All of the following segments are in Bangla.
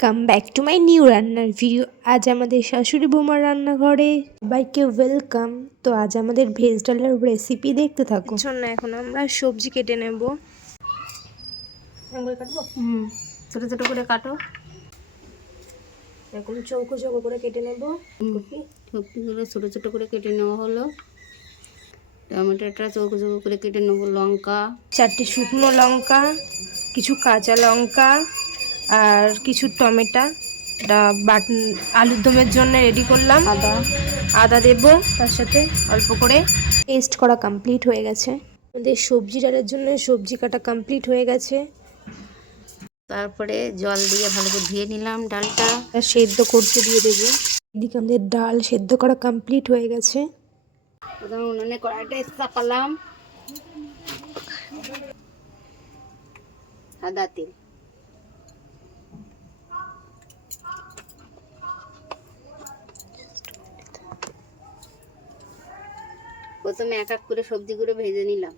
Welcome back to my new রান্নার ভিডিও আজ আমাদের শাশুড়ি বৌমার রান্নাঘরে সবাইকে ওয়েলকাম তো আজ আমাদের ভেজ ডালের রেসিপি দেখতে থাকো। শোন না এখন আমরা সবজি কেটে নেব। কাটবো? হুম। ছোটো ছোটো করে কাটো। এখন চৌকো চৌকো করে কেটে নেব। সবজিগুলো ছোটো ছোটো করে কেটে নেওয়া হলো। টমেটোটা চৌকো চৌকো করে কেটে নেব। লঙ্কা। চারটে শুকনো লঙ্কা কিছু কাঁচা লঙ্কা আর কিছু টমেটো বাট আলুর দমের জন্য রেডি করলাম। আদা। আদা দেব তার সাথে অল্প করে। পেস্ট করা কমপ্লিট হয়ে গেছে। আমাদের সবজি ডালের জন্য সবজি কাটা কমপ্লিট হয়ে গেছে। তারপরে জল দিয়ে ভালো করে ধুয়ে নিলাম ডালটা। সেদ্ধ করতে দিয়ে দেবো। এদিকে আমাদের ডাল সেদ্ধ করা কমপ্লিট হয়ে গেছে। প্রথমে উনুনে কড়াইটা চাপালাম। সাদা তেল। প্রথমে এক এক করে সবজিগুলো ভেজে নিলাম।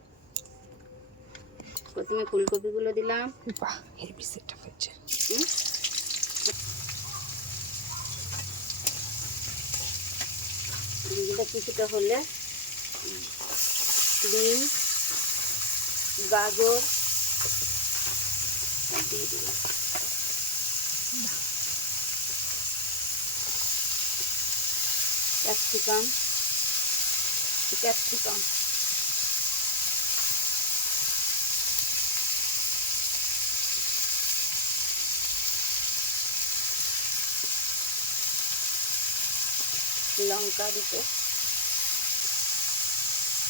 প্রথমে ফুলকপিগুলো দিলাম। হেভি সেটআপ হচ্ছে। কিছুটা হলে ডিম গাজর দিয়ে দিলাম। Capsicum capsicum. লঙ্কা দুটো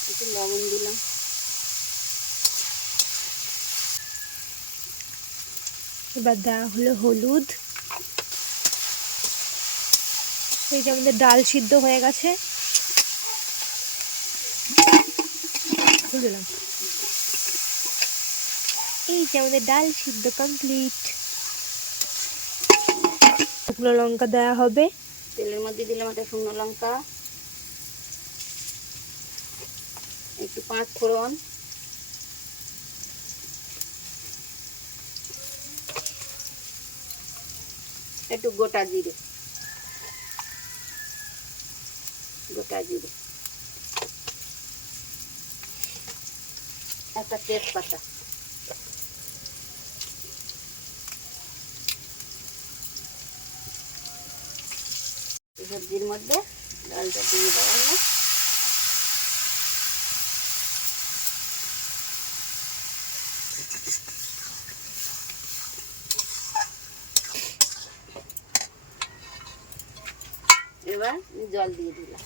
একটু লবণ দিলাম। এবার দেওয়া হলো হলুদ। এই যে আমাদের ডাল সিদ্ধ হয়ে গেছে। দিলাম। এই যে আমাদের ডাল সিদ্ধ কমপ্লিট শুকনো লঙ্কা দেওয়া হবে। তেলের মধ্যে দিলাম একটা শুকনো লঙ্কা। একটু পাঁচ ফোড়ন। একটু গোটা জিরে। গোটা জিরে। একটা তেজপাতা। সবজির মধ্যে ডালটা দিয়ে দেওয়া হলো। এবার জল দিয়ে দিলাম।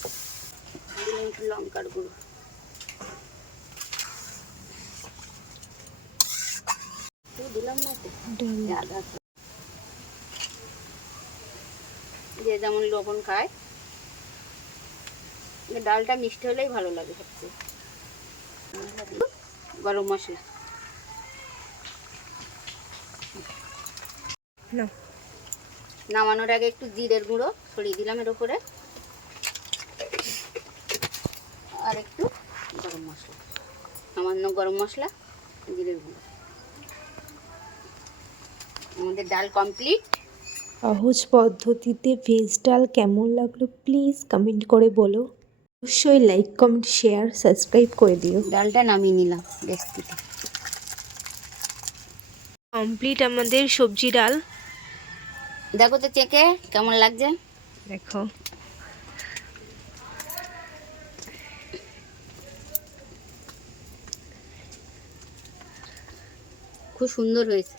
দিলাম লঙ্কার গুঁড়ো একটু দিলাম না তো ডাল আদা যে যেমন লবণ খায়। ডালটা মিষ্টি হলেই ভালো লাগে সবচেয়ে। গরম মশলা। নামানোর আগে একটু জিরের গুঁড়ো ছড়িয়ে দিলাম এর উপরে। আর একটু গরম মশলা। সামান্য গরম মশলা জিরের গুঁড়ো। আমাদের ডাল কমপ্লিট সহজ পদ্ধতিতে ভেজ ডাল কেমন লাগল প্লিজ কমেন্ট করে বলো। অবশ্যই লাইক কমেন্ট শেয়ার সাবস্ক্রাইব করে দিও। ডালটা নামিয়ে নিলাম গ্যাস থেকে কমপ্লিট আমাদের সবজি ডাল। দেখো তো চেকে কেমন লাগছে? দেখো। খুব সুন্দর হয়েছে।